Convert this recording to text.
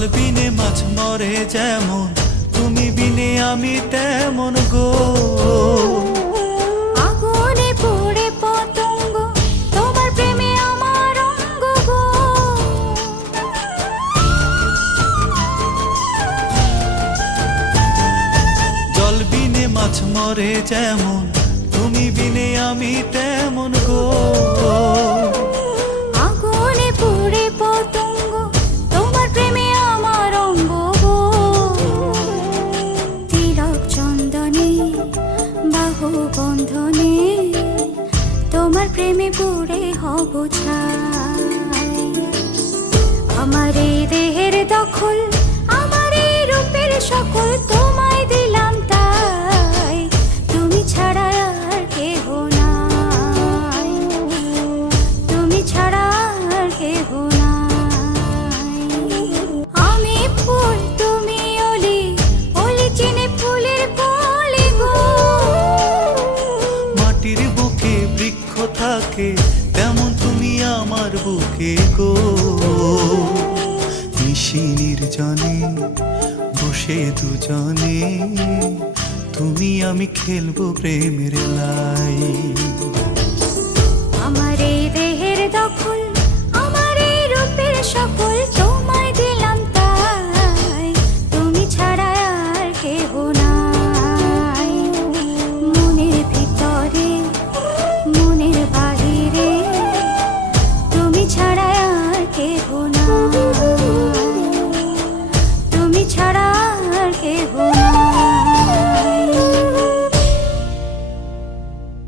জল বিনে মাছ মরে যেমন, তুমি বিনে আমি তেমন গো। আগুনে পুড়ে পতঙ্গ, তোমার প্রেমে আমার অঙ্গ গো। জল বিনে মাছ মরে যেমন, তুমি বিনে আমি তেমন গো। আগুনে পুড়ে পতঙ্গ, তোমার প্রেমে আমার অঙ্গ গো। তিলক চন্দনে বাহু বন্ধনে, তোমার প্রেমে পুড়ে হব ছাই। আমার এই দেহের দখল, আমার এই রূপের সকল তোমায় দিলাম তাই, তুমি ছাড়া আর কেহ নাই, তুমি ছাড়া আর কেহ নাই। আমি ফুল তুমি অলি, অলি চিনে ফুলের কলি গো। মাটির বুকে বৃক্ষ থাকে, তেমন তুমি আমার বুকে গো। নিশি নির্জনে বসে দুজনে, তুমি আমি খেলবো প্রেমের লাই। আমার এই দেহের দখল, আমার এই রূপের সকল তোমায় দিলাম তাই, তুমি ছাড়া আর কেহ নাই। মনের ভিতরে মনের বাহিরে, তুমি ছাড়া আর কেহ নাই, তুমি ছাড়া